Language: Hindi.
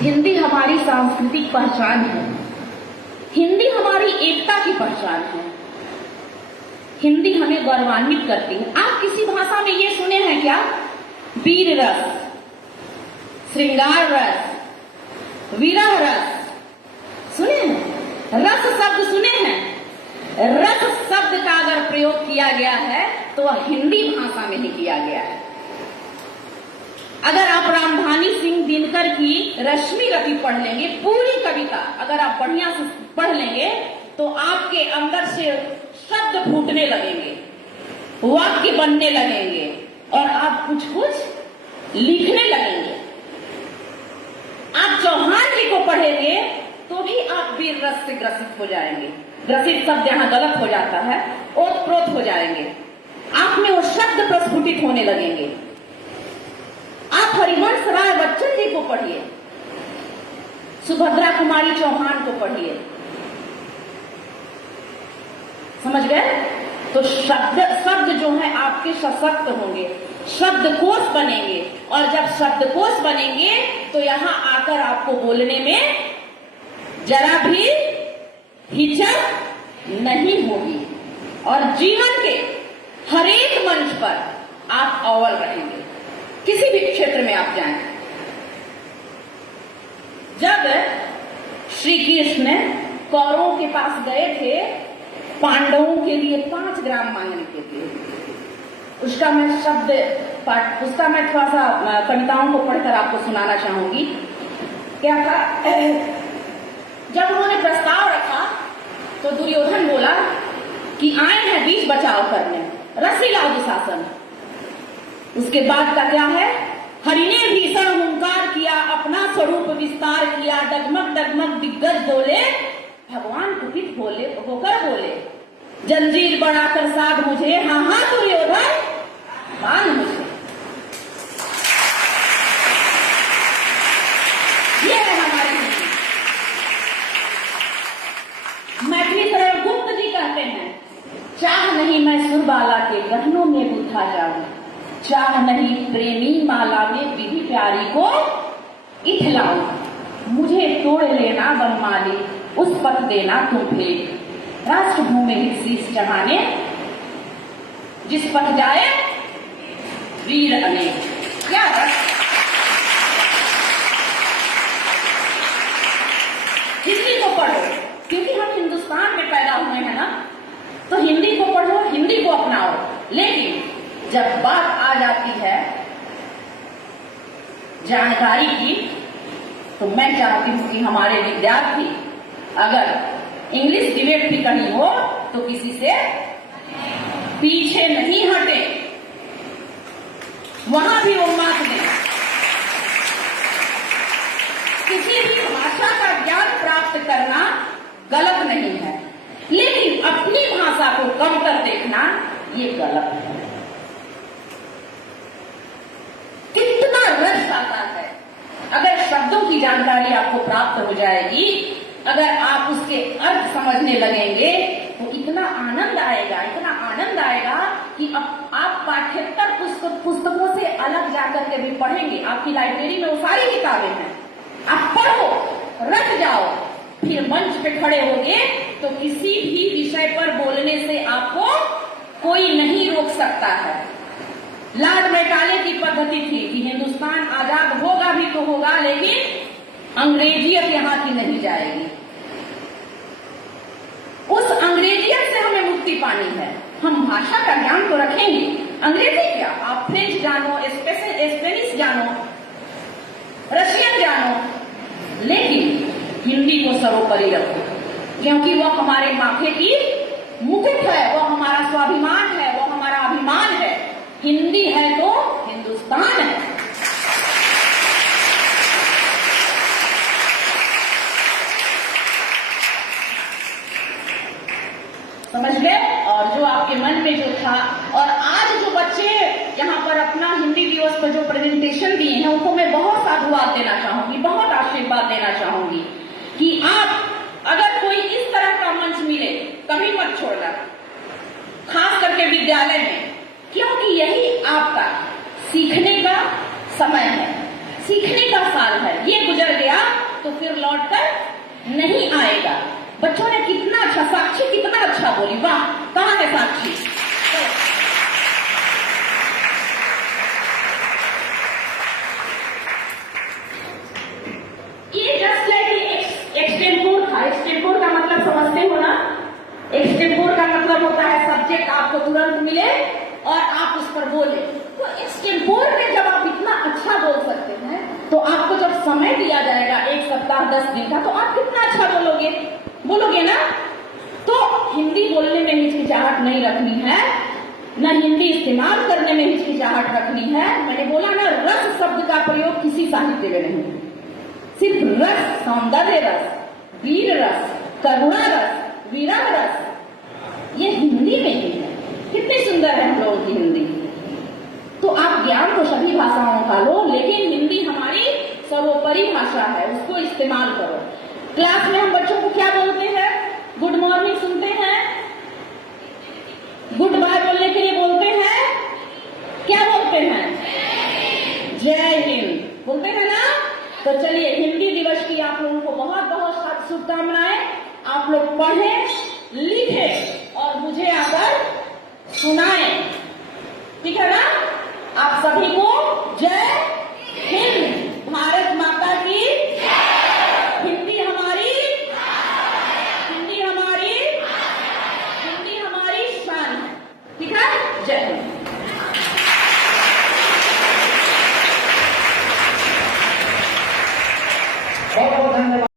हिंदी हमारी सांस्कृतिक पहचान है। हिंदी हमारी एकता की पहचान है। हिंदी हमें गौरवान्वित करती है। आप किसी भाषा में ये सुने हैं क्या? वीर रस, श्रृंगार रस, विरह रस सुने हैं? रस शब्द सुने हैं? रस शब्द का अगर प्रयोग किया गया है तो वह हिंदी भाषा में ही किया गया है। अगर आप रामधानी सिंह दिनकर की रश्मि रति पढ़ लेंगे, पूरी कविता अगर आप बढ़िया से पढ़ लेंगे तो आपके अंदर से शब्द फूटने लगेंगे, वाक्य बनने लगेंगे और आप कुछ कुछ लिखने लगेंगे। आप चौहान जी को पढ़ेंगे तो भी आप वीर रस से ग्रसित हो जाएंगे। ग्रसित शब्द यहां गलत हो जाता है, ओतप्रोत हो जाएंगे। आप में वो शब्द प्रस्फुटित होने लगेंगे। आप हरिवंश राय बच्चन जी को पढ़िए, सुभद्रा कुमारी चौहान को पढ़िए, समझ गए? तो शब्द जो है आपके सशक्त होंगे, शब्दकोश बनेंगे और जब शब्दकोश बनेंगे तो यहां आकर आपको बोलने में जरा भी हिचक नहीं होगी और जीवन के हर एक मंच पर आप अव्वल रहेंगे। किसी भी क्षेत्र में आप जाएं। जब श्री कृष्ण कौरवों के पास गए थे पांडवों के लिए 5 ग्राम मांगने के लिए, उसका मैं शब्द पाठ, उसका मैं थोड़ा सा कविताओं को पढ़कर आपको सुनाना चाहूंगी। क्या था? जब उन्होंने प्रस्ताव रखा तो दुर्योधन बोला कि आए हैं बीच बचाव करने, रस्सी लाओ दुशासन। उसके बाद का क्या है? हरि ने भीषण हुंकार किया, अपना स्वरूप विस्तार किया, डगमग डगमग दिग्गज बोले, भगवान कुपित बोले होकर बोले, जंजीर बढ़ाकर साध मुझे, हाँ हाँ दुर्योधन बांध मुझे। ये है हमारी हिंदी। मैथिली शरण गुप्त जी कहते हैं, चाह नहीं मैं सुरबाला के गहनों में गुथा जाऊं, चाह नहीं प्रेमी माला में विधि प्यारी को इठलाऊं, मुझे तोड़ लेना बनमाली, उस पथ देना तुम फेंक, राष्ट्रभूमि हित शीश चढ़ाने, जिस पथ जाए वीर अनेक। क्या है? हिंदी को पढ़ो, क्योंकि हम हिंदुस्तान में पैदा हुए हैं ना, तो हिंदी को पढ़ो, हिंदी को अपनाओ। लेकिन जब बात आ जाती है जानकारी की, तो मैं चाहती हूं कि हमारे विद्यार्थी अगर इंग्लिश डिबेट भी करनी हो तो किसी से पीछे नहीं हटे, वहां भी वो मात दें। किसी भी भाषा का ज्ञान प्राप्त करना गलत नहीं है, लेकिन अपनी भाषा को कम कर देखना ये गलत है। कितना रस आता है अगर शब्दों की जानकारी आपको प्राप्त हो जाएगी, अगर आप उसके अर्थ समझने लगेंगे तो इतना आनंद आएगा, इतना आनंद आएगा कि आप पाठ्येतर पुस्तकों से अलग जाकर के भी पढ़ेंगे। आपकी लाइब्रेरी में वो सारी किताबें हैं, आप पढ़ो, रट जाओ, फिर मंच पे खड़े होगे तो किसी भी विषय पर बोलने से आपको कोई नहीं रोक सकता है। लॉर्ड मेकाले की पद्धति थी कि हिंदुस्तान आजाद होगा भी तो होगा, लेकिन अंग्रेजियत यहां की नहीं जाएगी। उस अंग्रेजियत से हमें मुक्ति पानी है। हम भाषा का ज्ञान तो रखेंगे, अंग्रेजी क्या, आप फ्रेंच जानो, स्पेनिश जानो, रशियन जानो, लेकिन हिंदी को सर्वोपरि रखो, क्योंकि वो हमारे माथे की मुकुट है, वो हमारा स्वाभिमान है, वो हमारा अभिमान है। हिंदी है तो हिंदुस्तान है। समझ गए? और जो आपके मन में जो था, और आज जो बच्चे यहाँ पर अपना हिंदी दिवस पर जो प्रेजेंटेशन दिए हैं उनको मैं बहुत साधुवाद देना चाहूंगी, बहुत आशीर्वाद देना चाहूंगी कि आप अगर कोई इस तरह का मंच मिले कभी मत छोड़ना, खास करके विद्यालय में, क्योंकि यही आपका सीखने का समय है, सीखने का साल है। ये गुजर गया फिर लौटकर नहीं आएगा। बच्चों ने कितना अच्छा, साक्षी कितना अच्छा बोली, वाह। कहाँ है साक्षी? ये जस्ट लाइक एक्सटेम्पोर था। एक्सटेम्पोर का मतलब समझते हो ना? एक्सटेम्पोर का मतलब होता है सब्जेक्ट आपको तुरंत मिले और आप उस पर बोले। तो एक्सटेम्पोर में जब आप इतना अच्छा बोल सकते हैं, तो आपको जब समय दिया जाएगा 1 सप्ताह 10 दिन का, तो आप कितना अच्छा बोलोगे ना? तो हिंदी बोलने में हिचकिचाहट नहीं रखनी है, न हिंदी इस्तेमाल करने में हिचकिचाहट रखनी है। मैंने बोला ना, रस शब्द का प्रयोग किसी साहित्य में नहीं, सिर्फ रस, सौंदर्य रस, वीर रस, करुणा रस, विरह रस, ये हिंदी में ही है। कितनी सुंदर है हम लोगों की हिंदी। तो आप ज्ञान तो सभी भाषाओं का लो, लेकिन हिंदी हमारी सर्वोपरि भाषा है, उसको इस्तेमाल करो। क्लास में हम बच्चों को क्या बोलते हैं? गुड मॉर्निंग सुनते हैं, गुड बाय बोलने के लिए बोलते हैं, क्या बोलते हैं? जय हिंद बोलते हैं ना। तो चलिए, हिंदी दिवस की आप लोगों को बहुत बहुत शुभकामनाएं। आप लोग पढ़ें, लिखें और मुझे आकर